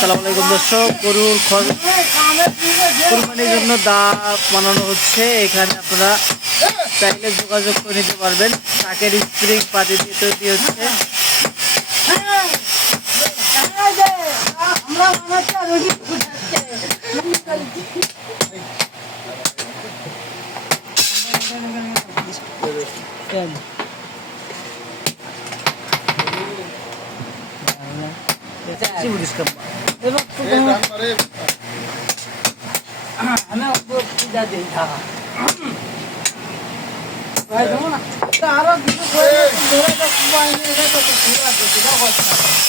সালাম আলাইকুম দর্শক, গরুর কোরবানির জন্য দা বানানো হচ্ছে। এখানে আপনারা চাইলে যোগাযোগ করে নিতে পারবেন। শাকের স্প্রিং পাতি দিয়ে তৈরি হচ্ছে। আমরা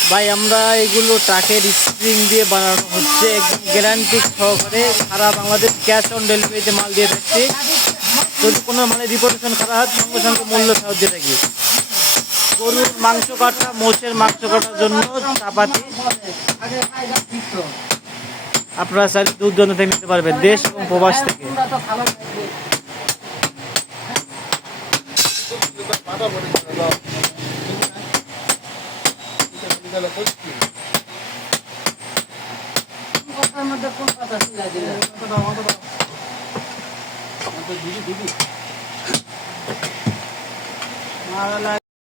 ভাই আমরা এগুলো ট্রাকের স্প্রিং দিয়ে বানানো হচ্ছে একদম গ্যারান্টি সহকারে সারা বাংলাদেশ ক্যাশ অন ডেলিভারিতে মাল দিয়ে থাকছি যদি কোনো মানে রিপোর্টেশন খারাপ হয় সঙ্গে সঙ্গে মূল্য ফেরত দিয়ে থাকি গরুর মাংস কাটা, মোষের মাংস কাটার জন্য চাপাতি। আপনারা চাইলে দূর দূরান্ত থেকে নিতে পারবেন, দেশ এবং প্রবাস থেকে। তো